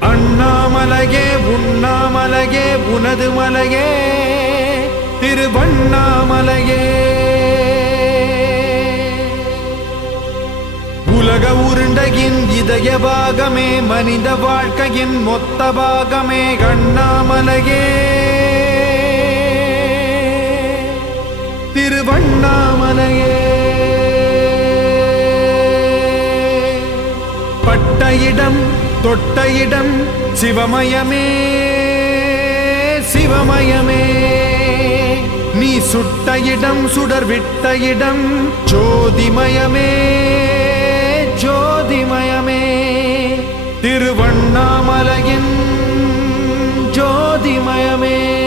அண்ணாமலையே உண்ணாமலையே உனது மலையே திருவண்ணாமலையே. உலக உருண்டையின் இதய பாகமே மனித வாழ்க்கையின் மொத்த பாகமே அண்ணாமலையே திருவண்ணாமலையே. பட்ட இடம் தொட்ட இடம் சிவமயமே சிவமயமே. நீ சுட்ட இடம் சுடர் விட்ட இடம் ஜோதிமயமே ஜோதிமயமே. திருவண்ணாமலையின் ஜோதிமயமே.